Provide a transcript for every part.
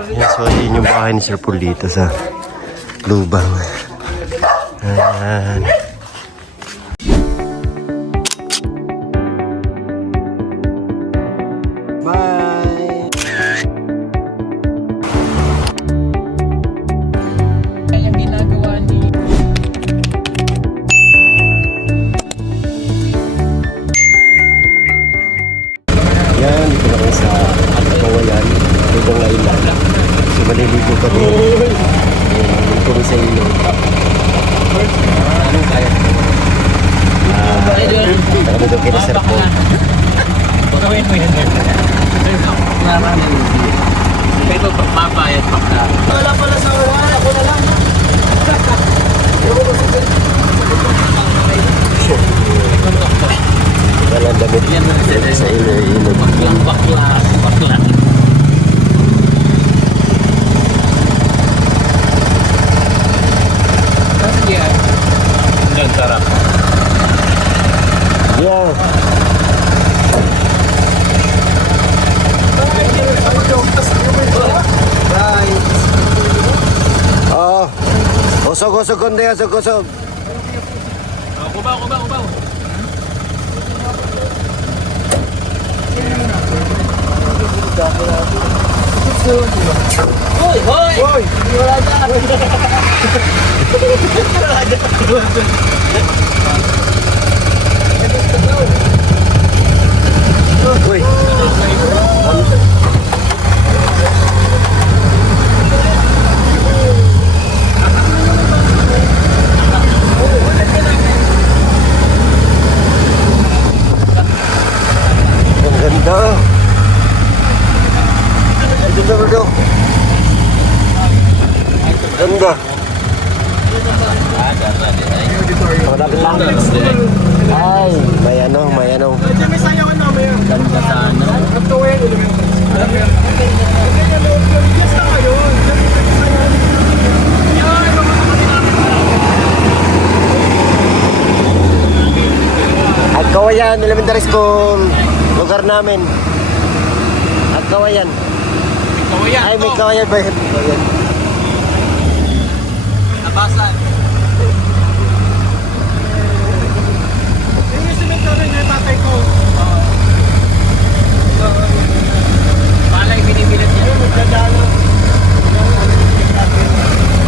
Yan, so yun yung bahay ni Sir Paul dito sa lubang. Ayan. Bye! Yung ginagawa ni... Yan, dito na kayo sa Kawayan, lubang na ilan. So maliligo pa din. Dito kami sa ilog. Anong kaya? Kami doon kina Sir Paul. Gawin mo yan. Naman yun. Pero papayad pa ka. Wala pala sa wala. Ako na lang. Walang damit sa ilog. Bakla. Kasi yan. Yan, sarap. Yeah. Oh, usog-usog kundi, usog-usog. Kubaw. Hoy! Uy. Ang ganda. Ito na rin. Ganda. Ay, may ano. Ganda sana. At Kawayan Elementary School, lugar namin. At Kawayan. Ay, may Kawayan ba yun? Kawayan. Nabasan. Yung cemetery niya, tatay ko. Palay binibilat niya. Magdadalo.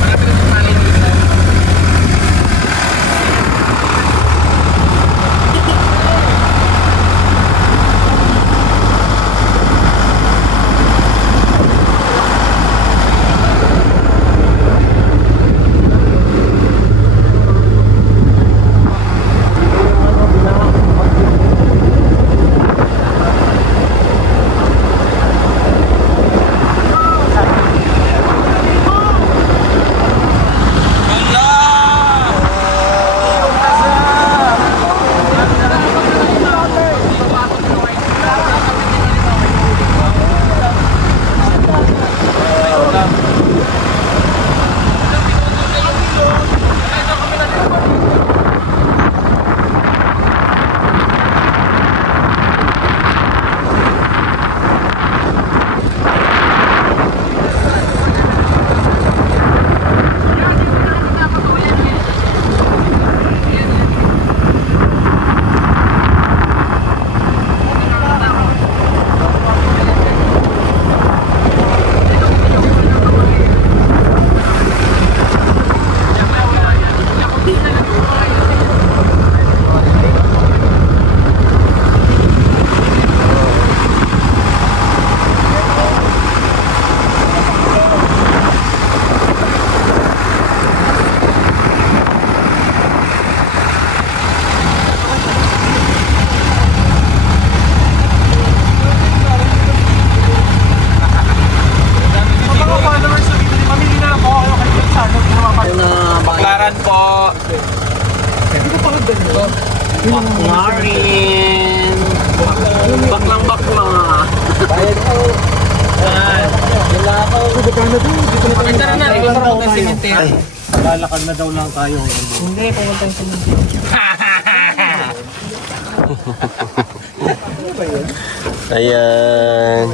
Marami rin yung palay dito. Baklarin. Baklang. Bayad ko. Wala ako. Maganda na natin yung parang ng simentero. Ay, Lalakad na daw lang tayo. Hindi, pumunta yung simentero. ayan.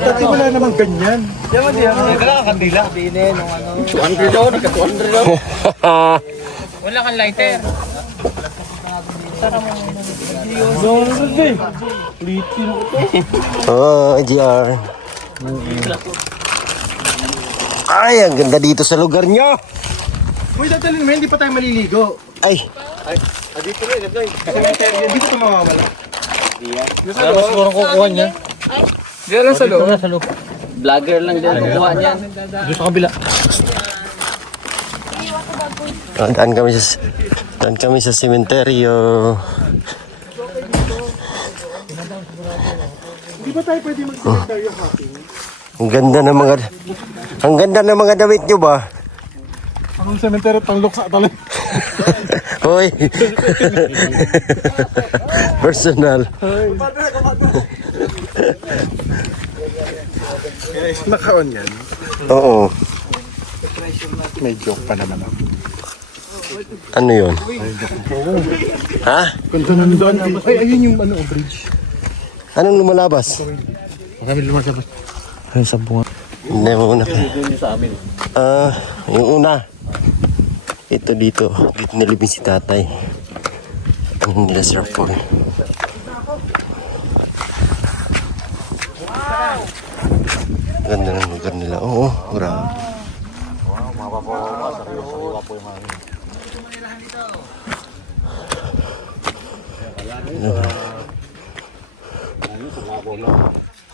Dati wala naman ganyan. Kakakandila. Dine, nung ano. 200 daw, nagka-200 daw. Wala kang lighter. Oh, GR. Ay, ang ganda dito sa lugar nyo. Uy, dadalhin mo, hindi pa tayo maliligo. Ay, Dito na, ilagay. Dito pa mawawala. Alam mo siguro kukuha niya. Diyan lang sa loob. Vlogger lang din kukuha niyan. Dito sa kabila. daan kami sa sementeryo. Hindi ba tayo pwede mag-cemetery hopping? Ang ganda ng mga damit nyo ba? Anong cemetery? Tanglok sa talon. Hoy. Personal. Naka-on yan. Oo. May joke pa naman ako. Ano yun? Ha? Ganda na doon. Ay, ayun yung ano, bridge. Anong lumalabas? Kami lumalabas. Ay, sa bunga. Hindi mo una. Sa amin. Yung una. Ito dito. Dito nilibing si tatay. Ang nila Sir Paul. Ganda ng lugar nila. Oo, grabe.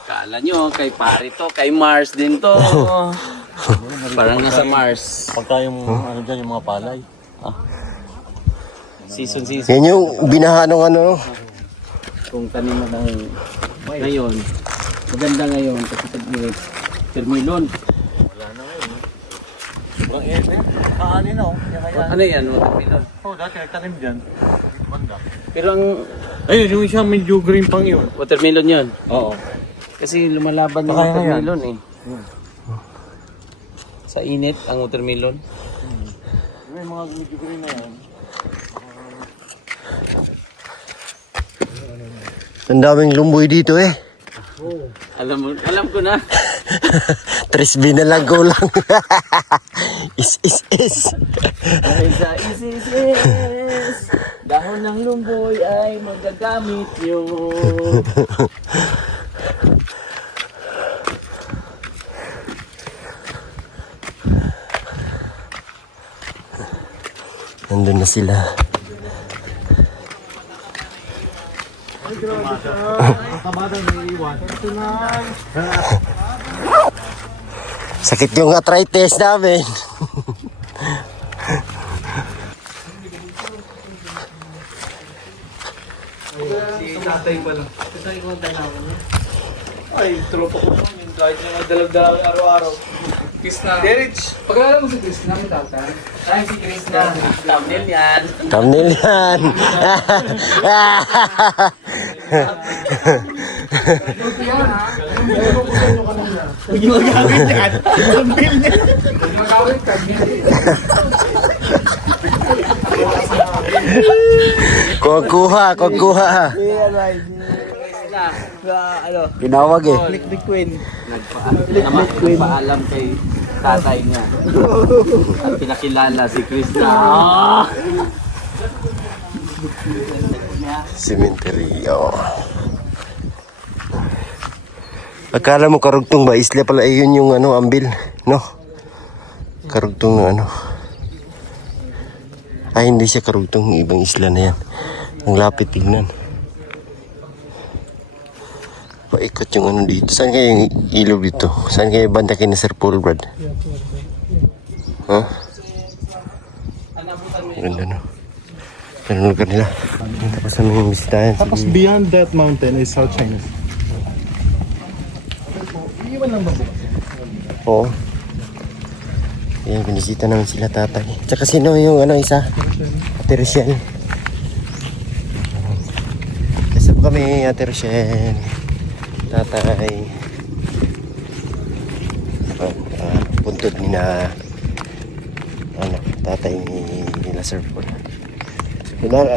Kala nyo, kay pare to, kay Mars din to. Parang nasa Mars. Pagka yung ano dyan, yung mga palay. Season. Yan yung binaha ng ano. Kung tanim mo ng ngayon, maganda ngayon kasi pag-iwit. Termilon. Kaani na, oh. Ano yan, watermelon? Oo, dati nagtanim dyan. Pero ang Ayun, yung isa medyo green pang yun. watermelon yun. Oo. Kasi lumalaban yung Kaya nga yan. watermelon eh. Sa init, ang watermelon. May mga medyo green na yan. Ang daming lumboy dito eh. Alam ko na. 3B na lang kulang. is. Dahil sa is. Dahon ng lumboy ay magagamit nyo. Nandun na sila. Tabada na iiwan. Ito na. Sakit yung arthritis namin. Si tatay pala. Tatay ko ang tanawan niya. Ay, tropa ko naman yun. Kahit yung dalag-dalag araw-araw. Krishna. Derich. Pag-aaral mo si Krishna, may tatay. Ay, si Krishna. Thumbnail yan. Thumbnail yan. Huwag yung magamit yan. Thumbnail niya. Magkawin ka niya. Kuha. Tinawag eh. Nagpaalam kay tatay niya. At pinakilala si Krishna. Sementeryo. Akala mo karugtong ba? Isla pala yun yung ano, ambil. No? Karugtong ano. Ay, hindi siya karugtong. Ibang isla na yan. Ang lapit tignan. Paikot yung ano dito. Saan kayo yung ilog dito? Saan kayo banda kay na Sir Paul, Brad? Ha? Ganda no? Ganun lugar nila. Tapos namin yung bisitahan. Tapos beyond that mountain is South China. Iiwan lang ba po? Oo. Ayan, binisita namin sila tatay. Tsaka sino yung ano isa? Ate Rochelle. Kasap kami, Ate Rochelle. Tatay. Puntod ni na ano, tatay nila Sir Paul.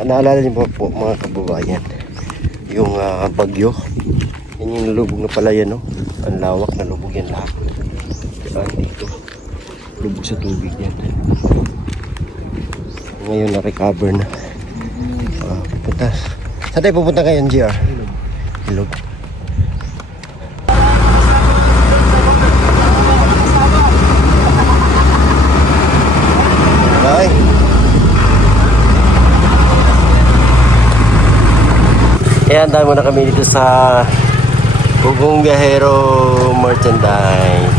Naalala niyo po mga kababayan yung bagyo Yan yung lubog na pala yan, no? Ang lawak na lubog yan lahat. Diba? Dito. Lubog sa tubig yan. Ngayon na-recover na. Pupunta. Saan tayo pupunta ngayon, GR? Ilog. Bye. Ayan, dahil muna kami dito sa Bugong Biyahero Merchandise.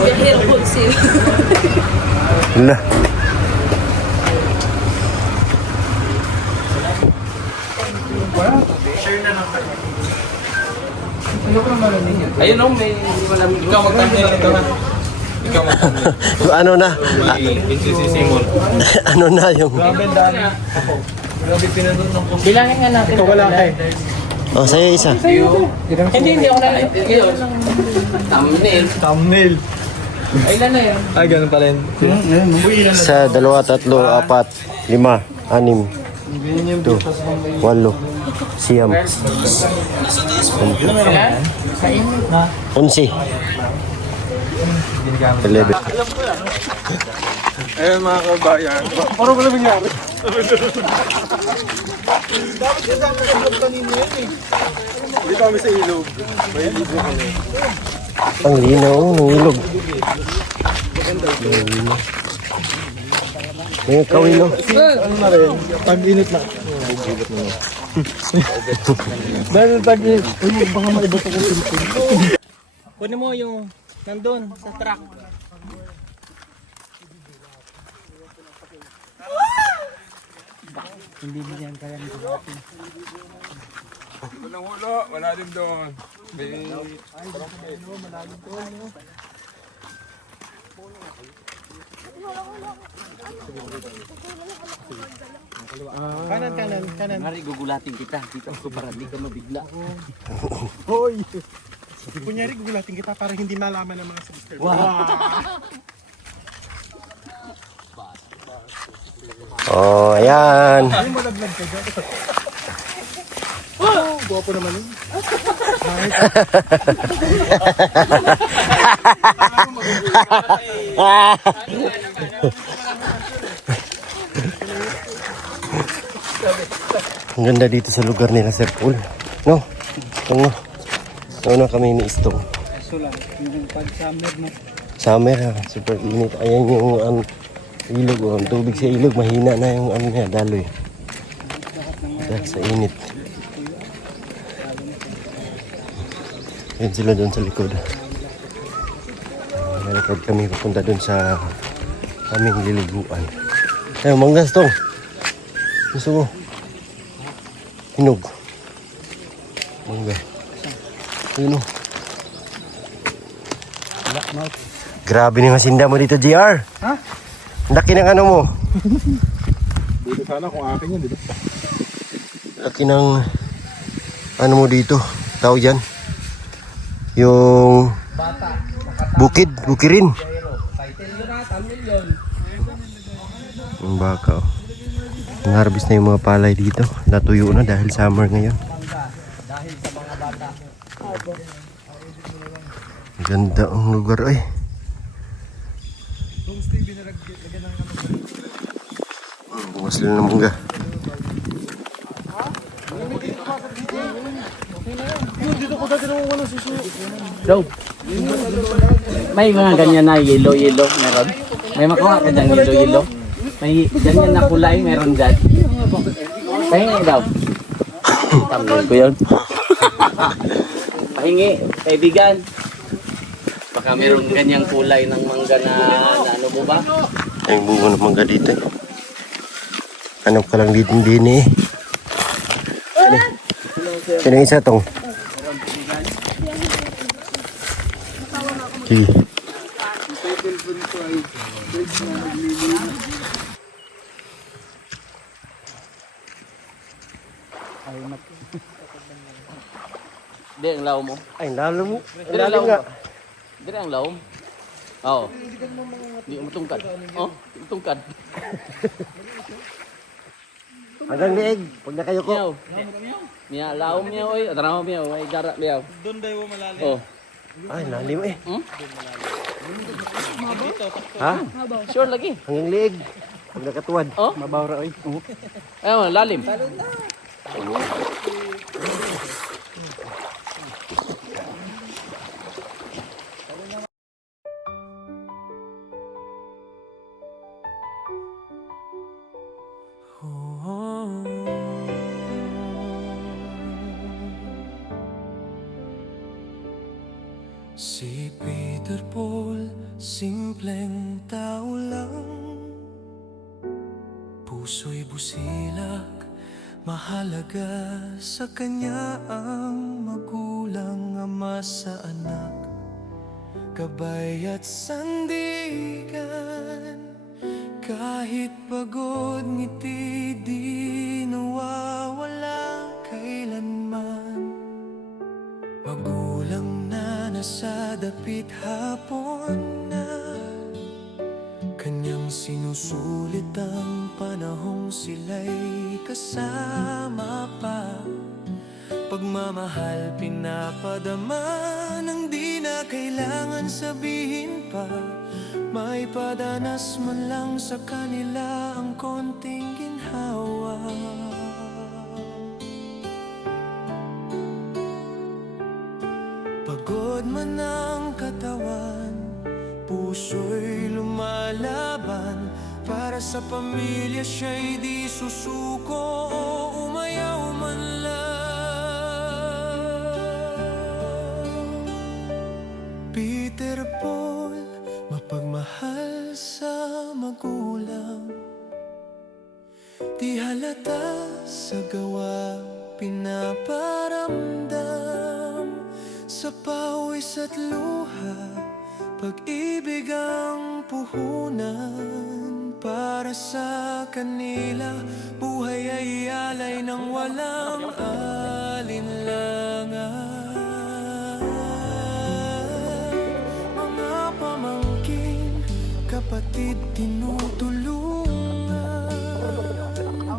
Biyahero wholesale. Wala. Ayun o, may malamig. Ikaw magtanggal nito na. Ikaw magtanggal. Ano na? Simon. Ano na yung... Grabe dami. Grabe pinanood ng kung... Bilangin nga natin. Ito wala kayo. Oh, sa'yo isa. Hindi ako na. Thumbnail. Thumbnail. Ay, ilan na yun? Ay, ganun pala yun. Sa 2, 3, 4, 5, 6, 7, 8, 9, 11. 11. Ayun mga kabayan. Parang wala nangyari. Dapat kasama sa vlog kanina yan eh. Hindi kami sa ilog. May ilog na kami. Ang linaw ng ilog. May kawilo. Ano na rin? Tag-init na. Dahil tag-init. Uy, baka maibot ako silipin. Kunin mo yung nandun sa truck. Hindi niyan kaya nito natin. Walang hulo, wala din doon. Kanan. Mari gugulatin kita. Dito ako para di ka mabigla. Hoy! Kunyari, gugulatin kita para hindi malaman ng mga subscribers. Oh, ayan. Ay, malaglag ka dyan. Oh, guwapo naman yun. Ang ganda dito sa lugar nila, Sir Paul. No? Ano? Ano kami ni Istong. Kaso lang, yung pag-summer na. Summer, ha? Super init. Ayan yung ilog. Oh. Ang tubig sa ilog, mahina na yung ano niya, daloy. Dahil sa init. Ayan sila doon sa likod. Nalakad kami papunta doon sa aming liliguan. Ayun, manggas tong. Gusto ko. Hinog. Mangga. Ayun o. Grabe na yung masinda mo dito, JR. Ha? Laki ng ano mo. Dito sana kung akin yun, di ba? Laki ng ano mo dito. Tawag yan. Yung bukirin. Ang baka. Nang-harvest na yung mga palay dito. Natuyo na dahil summer ngayon. Ganda ang lugar ay. Bukas lang ng mangga. Dito ko dati naman wala suso. Daw. May mga ganyan na yellow meron. May makuha ka dyan yellow. May ganyan na kulay meron dyan. Pahingi daw. Tamlin ko yun. Pahingi, kaibigan. Baka meron ganyang kulay ng mangga na ano mo ba? Ay bunga ng mangga dito. Hanap ka lang dito din eh. Sino yung isa tong? Okay. Di ang laom mo. Ay, lalo mo. Di ang laom mo. Di ang laom. Oo. Di mo tungkad. Oh, tungkad. Hanggang liig, pag nakayuko. Miyaw. Miyaw, laom miyaw oy. Atraho miyaw, ay gara miyaw. Doon daw malalim. Oh. Ay, lalim eh. Ha? Sure lagi. Hanggang liig, pag nakatuwad. Oh, mabawra oy. Ayun, lalim. Si Peter Paul, simpleng tao lang. Puso'y busilak, mahalaga sa kanya ang magulang, ama sa anak, gabay at sandigan. Kahit pagod ngiti di nawawala kailanman. Magulang na nasa dapit hapon na, kanyang sinusulit ang panahong sila'y kasama pa. Pagmamahal pinapadama nang di na kailangan sabihin pa. May padanas man lang sa kanila ang konting ginhawa. Pagod man ang katawan, puso'y lumalaban. Para sa pamilya siya'y di susuko o umayaw man lang. Peter Paul, mapagmahal sa magulang, di halata sa gawa pinaparamdam. Sa pawis at luha, pag-ibig ang puhunan. Para sa kanila, buhay ay alay ng walang alinlangan. Mga pamangkin, kapatid tinutulungan.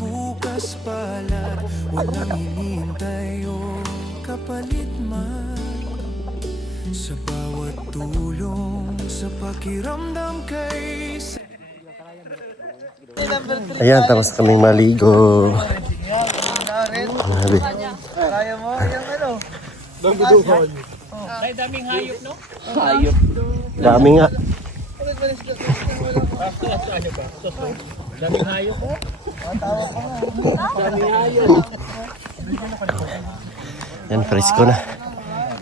Bukas palad, walang hinihintay o kapalit man. Sa bawat tulong, sa pakiramdam kay Ayan, tapos kaming maligo. Grabe. Kaya mo yung ano? Ay daming hayop no? Hayop. Dami nga. Daming hayop oh. Yan, presko na.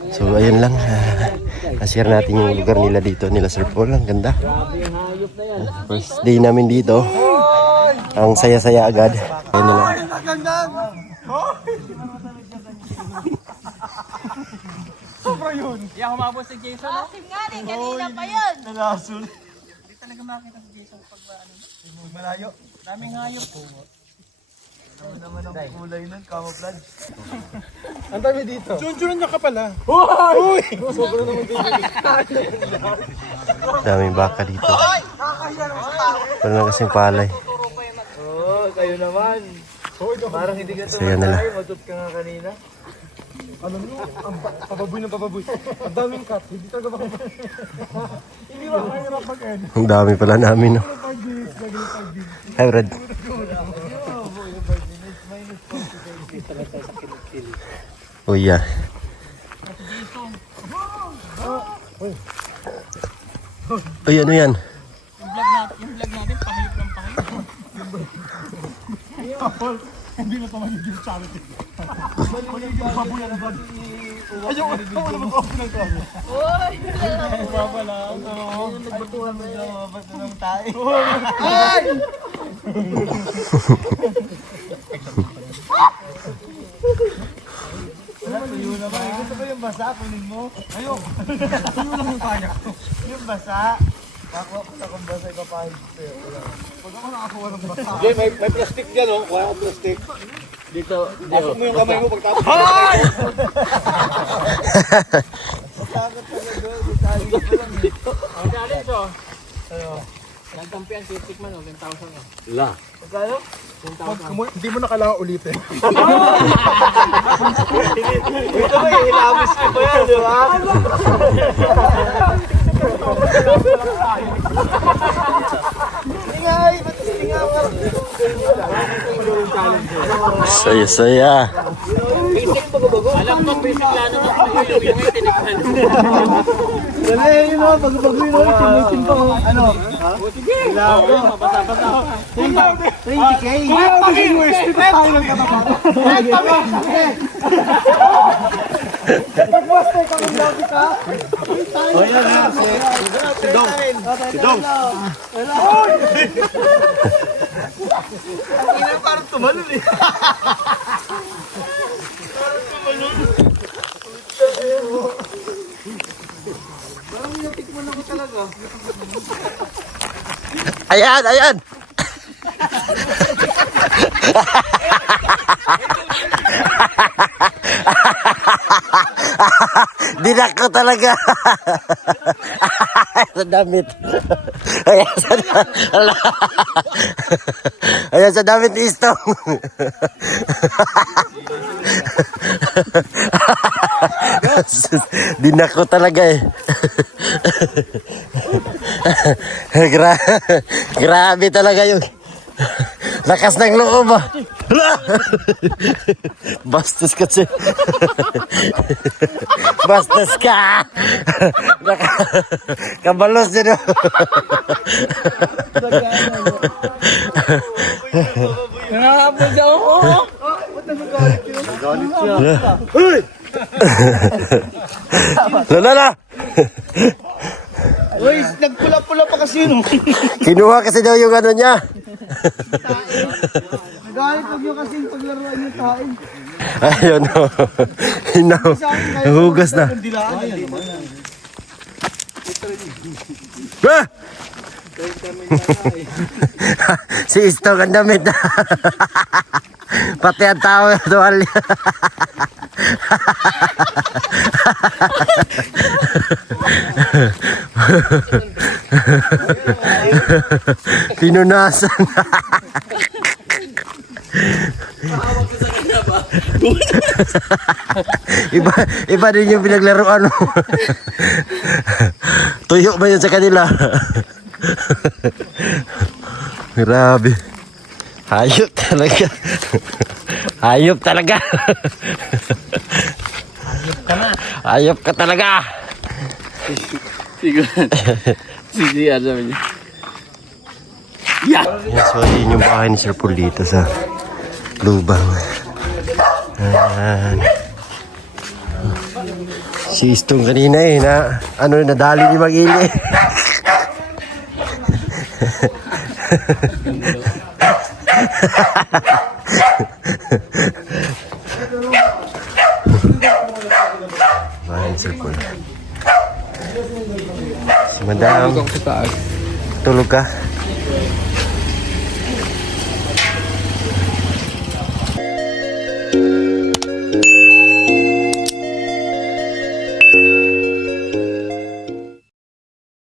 So, ayun lang. Na-share natin yung lugar nila dito, nila Sir Paul. Ang ganda. First day namin dito. Ang saya-saya agad. Ayun na lang. Sobra yun. Yung humabot si Jason. Asim nga din, kanina pa yun. Nalasul. Hindi talaga makita si Jason pag ano. Malayo. Daming hayop po. Ano naman ang kulay nun, camouflage. Ang dami dito. Junjunan niya ka pala. Uy! Sobra naman dito. Daming baka dito. Wala na kasing palay. Oo, kayo naman. Parang hindi ka Saya nila. Matut ka nga kanina. Ano nyo? Pababoy ng pababoy. Ang daming cut. Hindi talaga baka. Hindi ba kaya na pag-end? Ang dami pala namin, no? Hi, Brad. Oh, yeah. Uy, ano yan? Yung vlog natin pahayop ng pahayop. Hindi na ito magiging charity. Magiging babuyan ba? Ayaw, wala mag-open ng kami. Uy! Babala. Yung nagbatuhan mo dyan, mabasa ng tayo. Ay! Tuyo naman. Gusto ko yung basa, kunin mo. Ayok. Tuyo lang yung kanya ko. Yung basa. Nakuha ko sa kong basa, ipapahid ko. Pag ako nakakuha ng basa. Okay, may plastic dyan oh. Kuha ang plastic. Dito, Pasok mo yung kamay mo pagtapos. Ay! Masakot ka na doon. Itali ko lang. Ang dali so. Nagkampihan si Tikman oh, 10,000 oh. La. Hindi mo na kailangan ulitin. Ito ba yung ilabis ko ba yan, di ba? Saya-saya. Alam ko, basic lano na kayo. Yung may tinikman. Wala yun mo, bago-bago yun. Sinusin pa. Ano? Sige. Mabasa-basa pa. 20K. Pagin mo, ito tayo ng katapat. Pag-master ka kung lagi ka. O yan ha, si Dong. Si Dong. Ang ina parang tumalun eh. Parang natikman ako talaga. Ayan, ayan. Dinako talaga. Sa damit. Ayan sa ayan sa damit ni Istong. Dinako talaga eh. Grabe talaga yun. Lakas ng loob ah. Bastos kasi. Bastos ka. Kabalos din oh. Nangahabol siya ako. Lala! Uy, nagpula-pula pa kasi yun. Kinuha kasi daw yung ano niya. Nagalit huwag nyo kasing paglaruan yung taing. Ayun o. Hinaw. Hugas na. Ah! Si Istong ang damit na. Pati ang tao tuwal niya. Pinunasan. iba din yung pinaglaruan mo. Tuyo ba yun sa kanila? Grabe. Hayop talaga. Hayop talaga. Hayop ka talaga. Siguro. Sige, sabi niya. Yan, so yun yung bahay ni Sir Paul dito sa lubang. Ayan. Si Istong kanina eh, na ano, nadali ni Mag-ili. Bahay ni Sir Paul. Si Madam, tulog ka?